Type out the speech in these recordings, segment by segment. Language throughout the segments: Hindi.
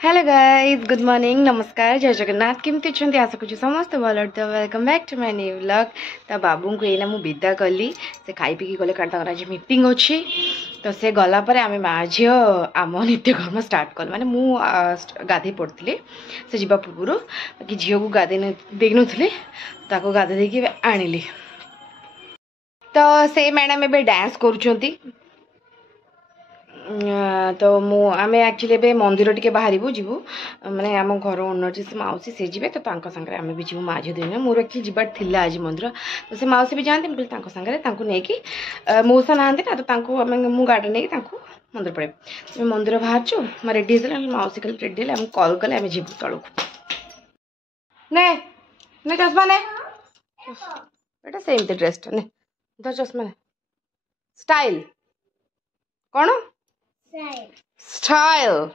हेलो गाइज गुड मॉर्निंग नमस्कार जय जगन्नाथ केमती अच्छा आशा करूँ समस्त भल तो welcome back to my new vlog तो बाबू को एना मुझे विदा कली से खाई पी गले कारण आज मीटिंग अच्छी तो से गलापर आम माँ झील आम नित्यकर्म स्टार्ट कल माने मु गाधे पड़ी से जावा पूर्व कि झील को गाधे दे नी गाधे देकी आनिली तो से मैडम एबे डांस करुँच तो आम एक्चुअली मंदिर टी बाहर जीवु माने आम घर ओनर जी से मौसी से जी तो सागर आम भी जीव माँ झी दिन मोर एक्चुअली जीवार थिला आज मंदिर तो से मौसी भी जाती मुझे सागर नहीं मौसा ना तो मु गाड़ी नहीं मंदिर पड़े मंदिर बाहर मैं रेडी मौसी कल रेडी है कल कले आम जीव तलू ने ने चश्मा ने एटा सेमती ड्रेसटा ने धर चश्मा ने स्टाइल कौन स्टाइल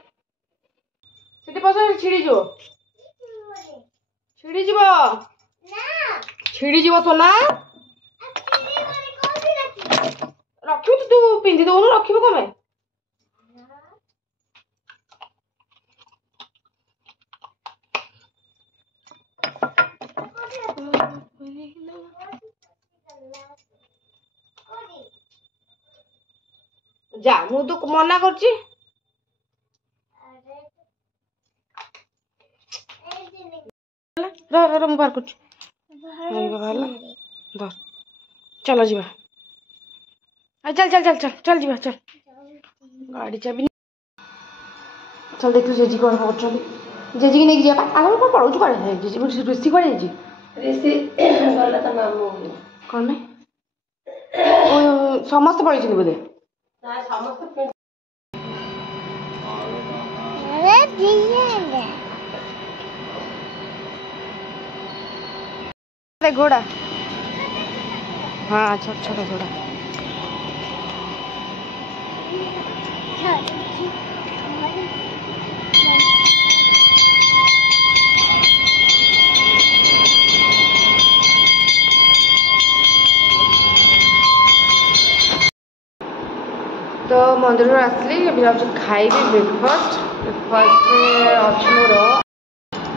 सेठी पसा छिड़ी जो छिड़ी जीवो छिड़ी जीवो सोना रखियो तू पिंदी दउनु रखिबो कमे जा मु तो मना करची रो मु बाहर करची धर चलो जीवा चल चल चल चल चल जीवा चल गाड़ी चाबी चल देख जेजी कौन कर जेजी की नहीं जाबा आगो कौन पड़ो कौन जेजी ऋषि कौन जी ऋषि गला तो मामू कौन में समस्त पड़े बोधे घोड़ा हाँ छोटा छोटा घोड़ा तो मंदिर आसली अभी आज खाइबी ब्रेकफास्ट अच्छी मोर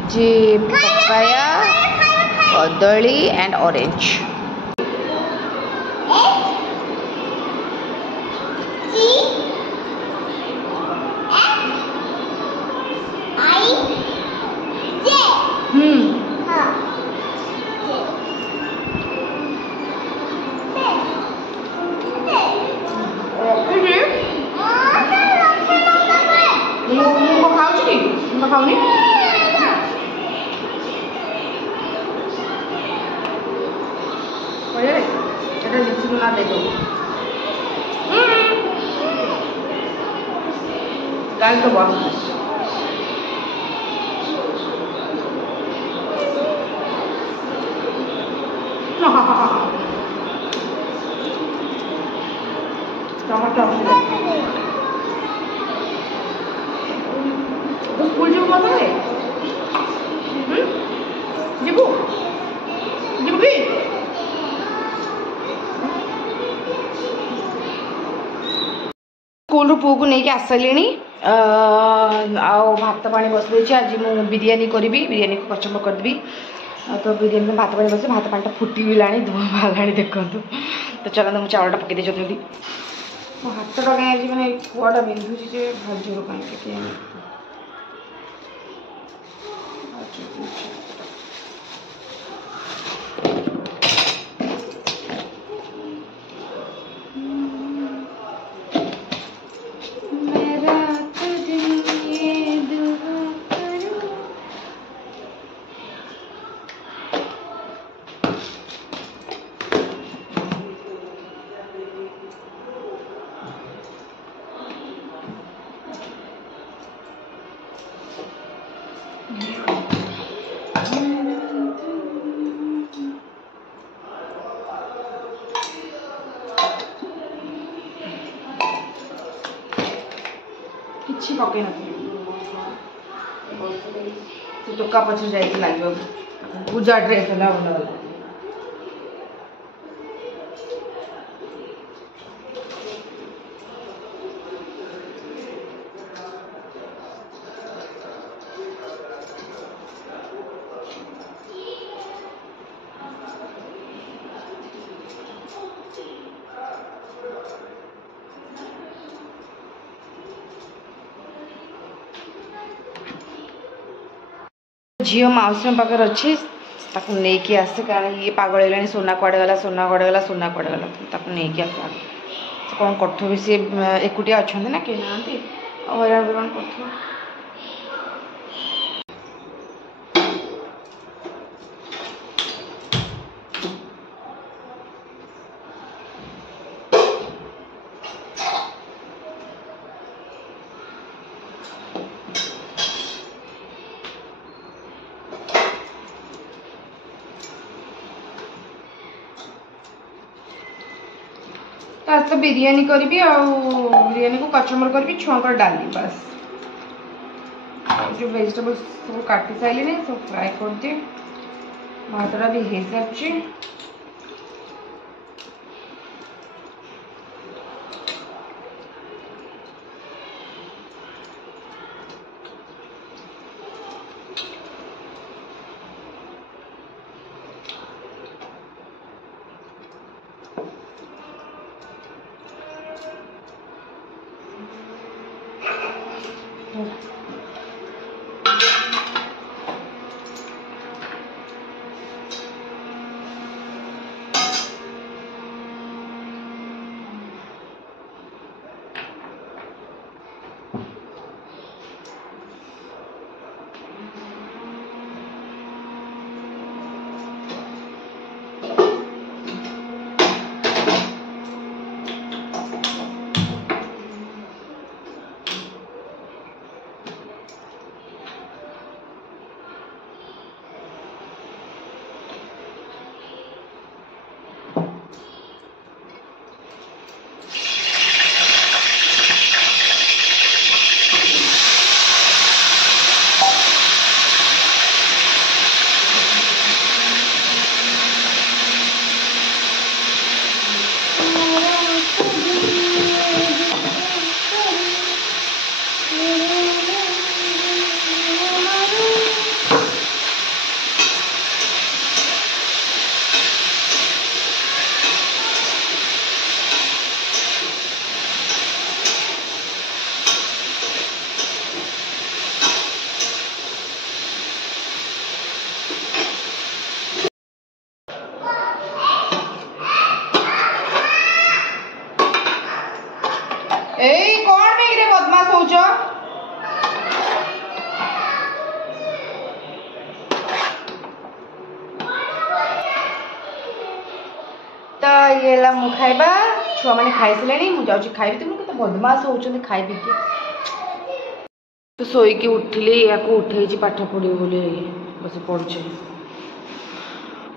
जी पपाया कदली एंड ऑरेंज खाऊनी ना दे दो गाय तो बहुत स्कूल जीव मत है जीवु जीवु की स्कूल पुओ को लेकिन आस सारे भात पानी बस आज मुझे बिरियानी करी बिरियानी को कचम्बर करदेवी तो बिरियानी में भात पानी बस भात पानी फुटीला धुआं बाहर देखु तो चलते मुझे चावलटा पकई देती मो हाथटा कहीं मैंने पुआटा बिंधुचे भाजर कहीं किसी पकई न चोका पछे जाए लगे पूजा ड्रेस है भल झील मौसी पाखे अच्छे नहीं कि आसे कारण ये पागल है सोना कुआड़े गला सोना कुआड़े गला सोना कुआड़े गला नहीं कि आस कौन कर सी एकुटिया अच्छा ना कहीं ना हईराण बिराण कर आज तो बिरयानी करी बिरयानी को कचम्बर करी छुआ डाली बस जो वेजिटेबल्स सब काटी सारे सब फ्राए कर दिए भातटा भी हो सारी कौन मेरे बदमाश हो तो ये मु खाइबा छुआ मैंने खाई सारे मुझे खाइबी तुम कत बदमाश होती खाइबी कि तो शोक उठिली या उठे पाठ पढ़ी बोली बस पढ़ुचे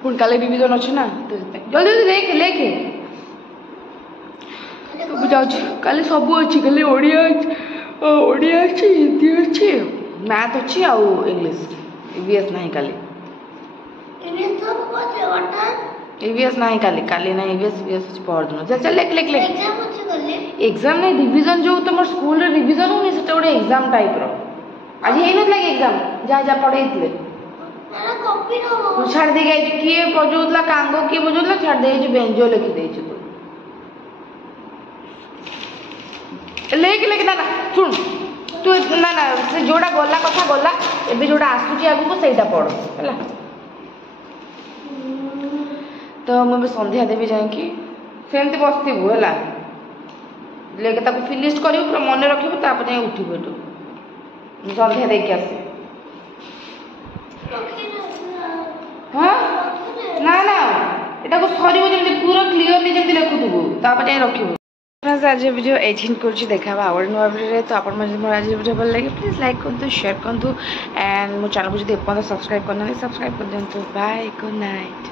पुणी काले रिविजन अच्छे ना जल्दी जल्दी लेके लेके तो जाऊँ काली सब अच्छी खाली ओडिया अच्छी हिंदी अच्छी मैथ अच्छी आउ इंग्लिश ईवीएस ना काली ईवीएस ना काली काली ना ईवीएस ईवीएस पढ़ चल चल लेख लेख लेख एग्जाम नहीं रिविजन जो तुम स्कूल रिविजन होनी से गोटे एग्जाम टाइप रो आज है ना एग्जाम जहाँ जहाँ पढ़े छाड़ दे किए बजाऊला कांगो किए बजाऊला छाड़ दे बेंजो लिखिदे लेके लेके ना ना सुन तू ना ना से जोड़ा गला कथा गला एबे जोड़ा आसुची आगु को सेटा पढ़ हैला तो मैं संध्या देवी जाएंकी सेमती बसथिबु हैला लेके ताको फिनिश करियो पूरा मन रखिबु तापर जाय उठिबु एटू संध्या देके आसे हाँ ना ना एटा को सरीबो जेमती पूरा क्लियरली जेमती लिखुथबु तापर जाय रखिबु फ्रेंड्स आज वीडियो एजिन कर देखा आउ नुआ वीडियो तो आप आज वीडियो भल लगे प्लीज लाइक कर दो शेयर कर दो एंड मो चैनल को जो एपर्यंत सब्सक्राइब करना सब्सक्राइब कर दिखाँ बाय गुड नाइट।